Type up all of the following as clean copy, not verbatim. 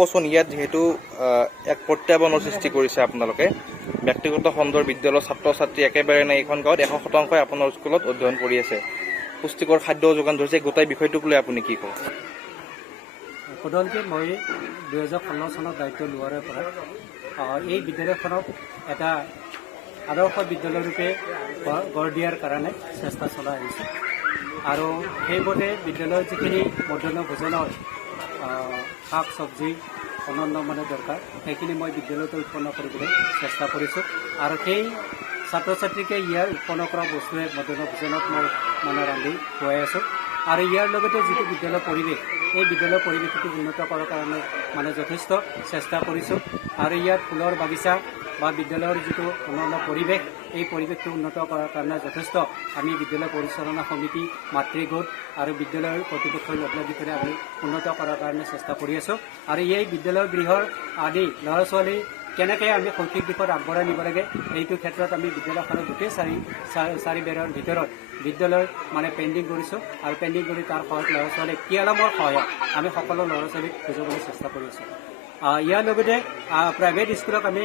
বছৰ ইয়াত যিহেতু এক প্ৰত্যাহ্বানৰ সৃষ্টি কৰিছে আপোনালোকে ব্যক্তিগত খণ্ডৰ বিদ্যালয়ৰ ছাত্ৰ ছাত্ৰী একেবাৰে নাই এইখন গাঁৱত 100% আপোনাৰ স্কুলত অধ্যয়ন কৰি আছে পুষ্টিকৰ খাদ্য যোগান ধৰিছে গোটাই বিষয়টোক লৈ আপুনি কি কয় সাধাৰণতে মই 2015 চনত দায়িত্ব লোৱাৰ পৰা এই বিদ্যালয়খনক এটা আদৰ্শ বিদ্যালয় ৰূপে গঢ় দিয়াৰ কাৰণে চেষ্টা চলাই আহিছোঁ আৰু সেইমতে বিদ্যালয়ৰ যিখিনি মধ্যাহ্ন ভোজনৰ শাক চব্জি অন্যান্য মানে দৰকাৰ সেইখিনি মই বিদ্যালয়তে উৎপন্ন কৰিবলৈ চেষ্টা কৰিছোঁ আৰু সেই ছাত্ৰ ছাত্ৰীকে ইয়াৰ উৎপন্ন কৰা বস্তুৱে মধ্যাহ্ন ভোজনত মই মানে ৰান্ধি খুৱাই আছোঁ আৰু ইয়াৰ লগতে যিটো বিদ্যালয়ৰ পৰিৱেশ এই বিদ্যালয়ৰ পৰিৱেশটো উন্নত কৰাৰ কাৰণে মানে যথেষ্ট চেষ্টা কৰিছোঁ আৰু ইয়াত ফুলৰ বাগিচা বা বিদ্যালয়ৰ যিটো অন্যান্য পৰিৱেশ এই পৰিৱেশটো উন্নত কৰাৰ কাৰণে যথেষ্ট আমি বিদ্যালয় পৰিচালনা সমিতি মাতৃগোট আৰু বিদ্যালয়ৰ কৰ্তৃপক্ষৰ লগ লাগি পেলাই আমি উন্নত কৰাৰ কাৰণে চেষ্টা কৰি আছোঁ আৰু এই বিদ্যালয়ৰ গৃহৰ আদি ল'ৰা ছোৱালী কেনেকৈ আমি শৈক্ষিক দিশত আগবঢ়াই নিব লাগে এইটো ক্ষেত্ৰত আমি বিদ্যালয়খনৰ গোটেই চাৰি বেৰৰ ভিতৰত বিদ্যালয় মানে পেইণ্টিং কৰিছোঁ আৰু পেইণ্টিং কৰি তাৰ সহায়ত ল'ৰা ছোৱালীক কিয়ালামৰ সহায়ত আমি সকলো ল'ৰা ছোৱালীক বুজাবলৈ চেষ্টা কৰি আছোঁ ইয়াৰ লগতে প্ৰাইভেট স্কুলক আমি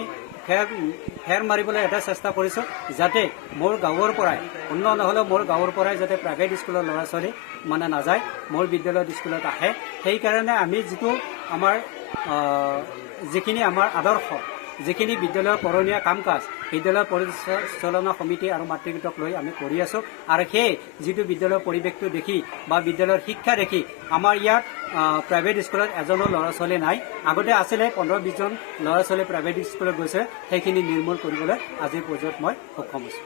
ফেৰ মাৰিবলৈ এটা চেষ্টা কৰিছোঁ যাতে মোৰ গাঁৱৰ পৰাই অন্য নহ'লেও মোৰ গাঁৱৰ পৰাই যাতে প্ৰাইভেট স্কুলৰ ল'ৰা ছোৱালী মানে নাযায় মোৰ বিদ্যালয়ত স্কুলত আহে সেইকাৰণে আমি যিটো আমাৰ যিখিনি আমাৰ আদৰ্শ যিখিনি বিদ্যালয়ৰ কৰণীয় কাম কাজ বিদ্যালয়ৰ পৰিচালনা সমিতি আৰু মাতৃগোটক লৈ আমি কৰি আছোঁ আৰু সেই যিটো বিদ্যালয়ৰ পৰিৱেশটো দেখি বা বিদ্যালয়ৰ শিক্ষা দেখি আমাৰ ইয়াত প্ৰাইভেট স্কুলত এজনো ল'ৰা ছোৱালী নাই আগতে আছিলে 15-20জন ল'ৰা ছোৱালী প্ৰাইভেট স্কুলত গৈছে সেইখিনি নিৰ্মূল কৰিবলৈ আজিৰ পৰ্যায়ত মই সক্ষম হৈছোঁ